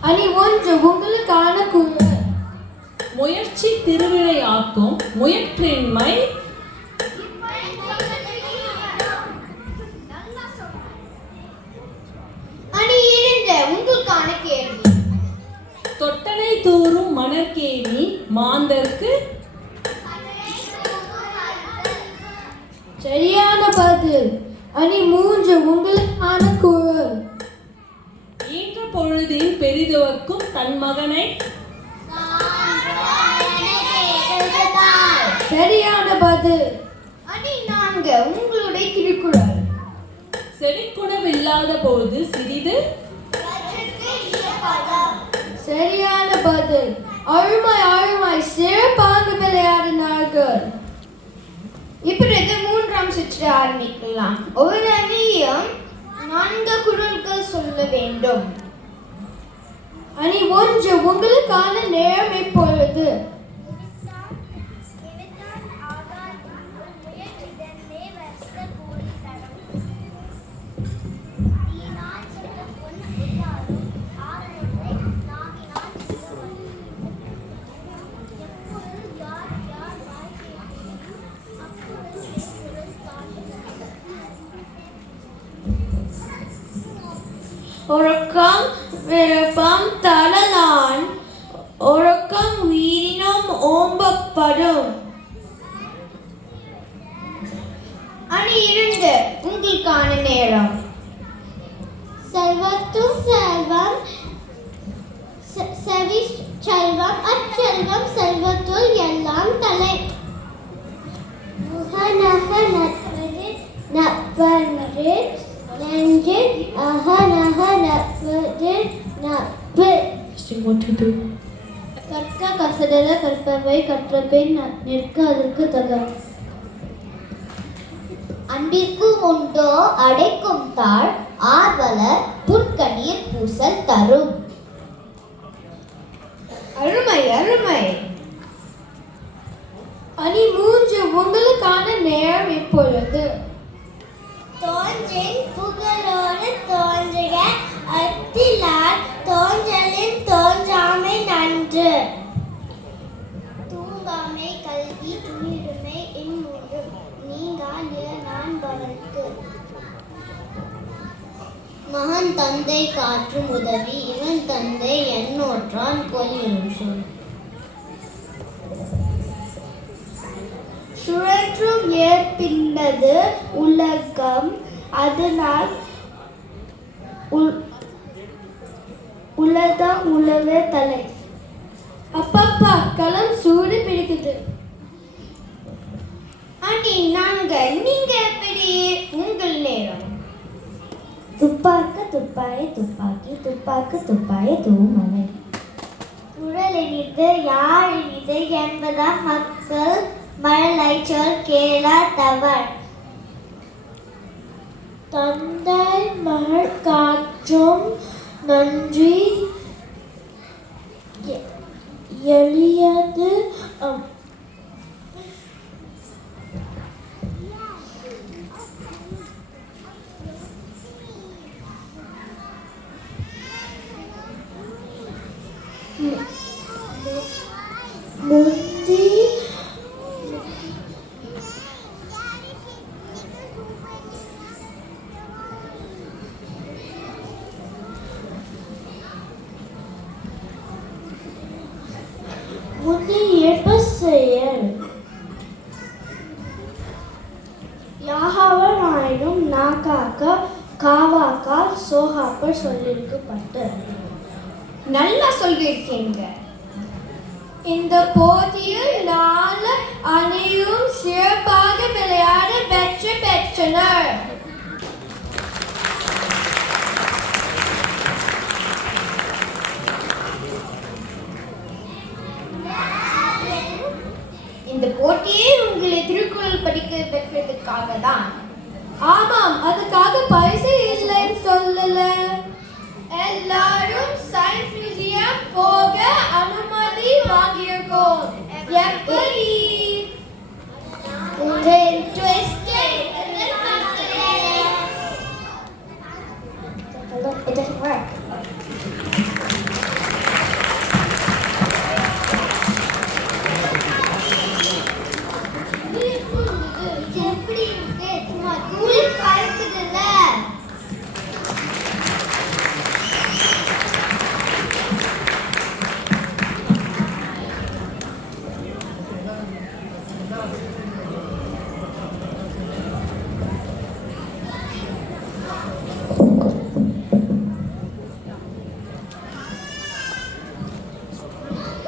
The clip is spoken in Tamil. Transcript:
அணி ஒன்று உங்களுக்கான குரல் முயற்சி திருவிழை ஆக்கும் முயற்றின்மை. அணி இரண்டு உங்களுக்கான கேள்வி. தொட்டனை தூறும் மணற்கேணி மாந்தர்க்கு. சரியான பதில். அணி மூன்று உங்களுக்கான பொழுதில் பெரிதுவக்கும் தன் மகனை சரியான பதில். அணி நான்கு உங்களுடைய திருக்குறள். செவிக்குணவில்லாத போது சிறிது சரியான பதில். அருமை அருமை சிறப்பாக விளையாடினார்கள். இப்பொழுது மூன்றாம் சுற்று ஆரம்பிக்கலாம். ஒவ்வொரு அணியும் நான்கு குரல்கள் சொல்ல வேண்டும். அணி ஒன்று உங்களுக்கான நேரம் இப்பொழுது ஒழுக்கம் விருப்பம் தளலான் ஒழுக்கம் உயிரினம் ஓம்பப்படும். அணி இரண்டு உங்களுக்கான நேரம். செல்வத்தும் செல்வம் செவி செல்வம் அச்செல்வம் செல்வத்துள் எல்லாம் தலை. முகநக நட்பது கசடர கற்பவை கற்றபின் நிற்க அதற்கு தக. அன்பிற்கு உண்டோ அடைக்கும் தாழ் ஆர்வலர் புற்கணீர் பூசல் தரும். அருமை அருமை. அணி மூன்று உங்களுக்கான நேரம் இப்பொழுது. தோன்றின் புகழோடு தோன்றுக அத்திலார் கல்வி துணிடுமை நீங்கா நில நான் பவர்க்கு மகன் தந்தை காற்றும் உதவி இவன் தந்தை எண்ணோற்றான் கொலியும் சொல். சுழற்றும் ஏற்பின்னது உலகம் அதனால் உல்- உலகம் உழவே தலை. அப்பப்பா களம் சூடு பிடிக்குது நாங்க எப்படி உங்கள் நேரம்? துப்பாக்கு துப்பாய துப்பாக்கி துப்பாக்கு துப்பாய தூமலை. குரல் இனிது யார் இனிது என்பதாம் மக்கள் மழலை சொல் கேளா தவறு தந்தை மகள் காற்றும் நன்றி. எளியது அம், முத்தி முந்தி ஏற்ப செயல் யாகாவர் ஆயினும் நாக்காக்க காவாக்கா சோகாப்ப சொல்லியிருக்கப்பட்டு நல்லா சொல்லியிருக்கீங்க. இந்த போட்டியில் நாலு அணியும் சிறப்பாக விளையாட வெற்றி பெற்றனர். இந்த போட்டியே உங்களை திருக்குறள் படிக்க வைக்கிறதுக்காக தான் ஆமாம் அதுக்காக